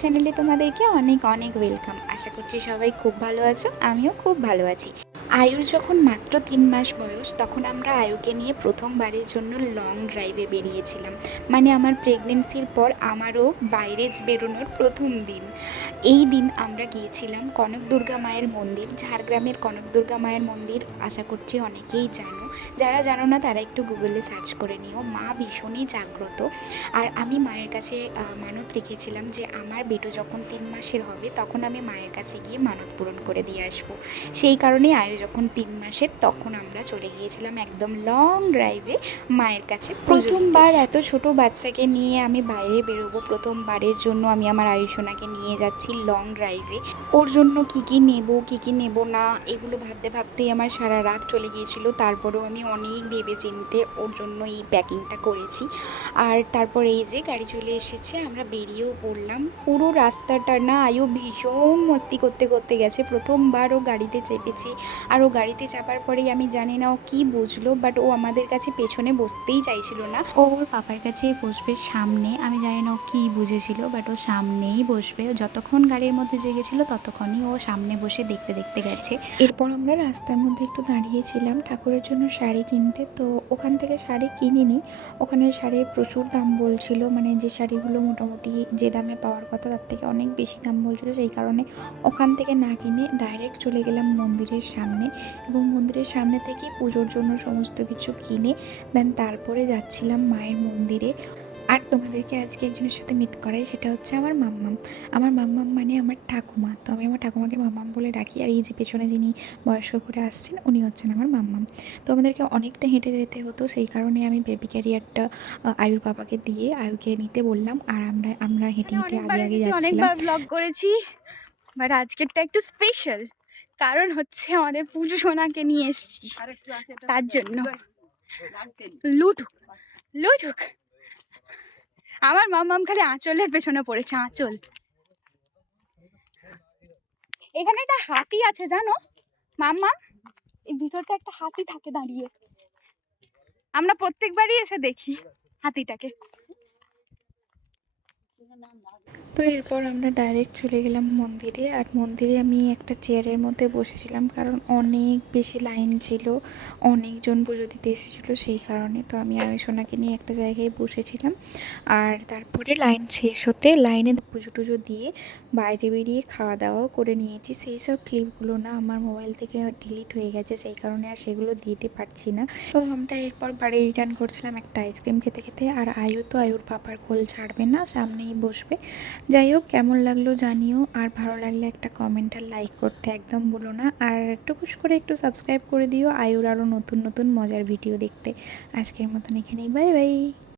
চ্যানেলে তোমাদেরকে অনেক অনেক ওয়েলকাম। আশা করছি সবাই খুব ভালো আছো, আমিও খুব ভালো আছি। আয়ুর যখন মাত্র 3 মাস বয়স, তখন আমরা আয়ুকে নিয়ে প্রথমবারের জন্য লং ড্রাইভে বেরিয়েছিলাম। মানে আমার প্রেগনেন্সির পর আমারও বাইরে বেরোনোর প্রথম দিন। এই দিন আমরা গিয়েছিলাম কনক দুর্গা মায়ের মন্দির, ঝাড়গ্রামের কনক দুর্গা মায়ের মন্দির। আশা করছি অনেকেই জানো, যারা জানো না তারা একটু গুগলে সার্চ করে নিও। মা ভীষণই জাগ্রত। আর আমি মায়ের কাছে মানত রেখেছিলাম যে আমার বেটু যখন 3 মাসের হবে তখন আমি মায়ের কাছে গিয়ে মানত পূরণ করে দিয়ে আসবো। সেই কারণেই আয়ু যখন 3 মাসের তখন আমরা চলে গিয়েছিলাম একদম লং ড্রাইভে মায়ের কাছে। প্রথমবার এত ছোট বাচ্চাকে নিয়ে আমি বাইরে বেরোবো, প্রথমবারের জন্য আমি আমার আয়ুষোনাকে নিয়ে যাচ্ছি লং ড্রাইভে। ওর জন্য কি কি নেব কি কি নেব না এগুলো ভাবতে ভাবতেই আমার সারা রাত চলে গিয়েছিল। তারপরেও আমি অনেক ভেবে চিন্তে ওর জন্য এই প্যাকিংটা করেছি। আর তারপর এই যে গাড়ি চলে এসেছে, আমরা বেরিয়েও পড়লাম। পুরো রাস্তাটা না আয়ু ভীষণ মস্তি করতে করতে গেছে। প্রথমবার ও গাড়িতে চেপেছে, আর ও গাড়িতে চাপার পরেই আমি জানি না ও কী বুঝলো, বাট ও আমাদের কাছে পেছনে বসতেই চাইছিল না। ও ওর পাপার কাছে বসবে সামনে। আমি জানি না ও কী বুঝেছিল, বাট ও সামনেই বসবে। যতক্ষণ গাড়ির মধ্যে জেগেছিল ততক্ষণই ও সামনে বসে দেখতে দেখতে গেছে। এরপর আমরা রাস্তার মধ্যে একটু দাঁড়িয়েছিলাম ঠাকুরের জন্য শাড়ি কিনতে। তো ওখান থেকে শাড়ি কিনিনি, ওখানে শাড়ির প্রচুর দাম বলছিল। মানে যে শাড়িগুলো মোটামুটি যে দামে পাওয়ার কথা তার থেকে অনেক বেশি দাম বলছিল। সেই কারণে ওখান থেকে না কিনে ডাইরেক্ট চলে গেলাম মন্দিরের সামনে, এবং মন্দিরের সামনে থেকেই পুজোর জন্য সমস্ত কিছু কিনে দেন তারপরে যাচ্ছিলাম মায়ের মন্দিরে। আর তোমাদেরকে আজকে একজনের সাথে মিট করাই, সেটা হচ্ছে আমার মাম্মাম। আমার মাম্মাম মানে আমার ঠাকুমা। তো আমি আমার ঠাকুমাকে মাম্মাম বলে ডাকি। আর এই যে পেছনে যিনি বয়স্ক করে আসছেন উনি হচ্ছেন আমার মাম্মাম। তো আমাদেরকে অনেকটা হেঁটে যেতে হতো, সেই কারণে আমি বেবি ক্যারিয়ারটা আয়ুর বাবাকে দিয়ে আয়ুকে নিতে বললাম। আর আমরা আমরা হেঁটে হেঁটে আগে আগে যাচ্ছিলাম। অনেকবার ব্লগ করেছি, বাট আজকেরটা একটু স্পেশাল। কারণ হচ্ছে আমাদের পুজো সোনাকে নিয়ে এসেছি, তার জন্য। লুটুক লুটুক। আমার মামাম খালি আঁচলের পেছনে পড়েছে, আঁচল। এখানে একটা হাতি আছে জানো মাম্মা, এই ভিতরটা একটা হাতি থাকে দাঁড়িয়ে। আমরা প্রত্যেকবারই এসে দেখি হাতিটাকে। তো এরপর আমরা ডাইরেক্ট চলে গেলাম মন্দিরে। আর মন্দিরে আমি একটা চেয়ারের মধ্যে বসেছিলাম, কারণ অনেক বেশি লাইন ছিল, অনেকজন পুজো দিতে এসেছিলো সেই কারণে। তো আমি আয়ুষোনাকে নিয়ে একটা জায়গায় বসেছিলাম। আর তারপরে লাইন শেষ হতে লাইনে পুজো টুজো দিয়ে বাইরে বেরিয়ে খাওয়া দাওয়াও করে নিয়েছি। সেই সব ক্লিপগুলো না আমার মোবাইল থেকে ডিলিট হয়ে গেছে, সেই কারণে আর সেগুলো দিতে পারছি না। তো আমরা এরপর বাড়ি রিটার্ন করছিলাম একটা আইসক্রিম খেতে খেতে। আর আয়ু তো আয়ুর পাপার কোল ছাড়বে না, সামনেই বসবে। যাই হোক, কেমন লাগলো জানিও। আর ভালো লাগলে একটা কমেন্ট আর লাইক করতে একদম ভুলো না। আর টুকুস করে একটু সাবস্ক্রাইব করে দিও আয়ুর আরও নতুন নতুন মজার ভিডিও দেখতে। আজকের মতন এখানেই, বাই বাই।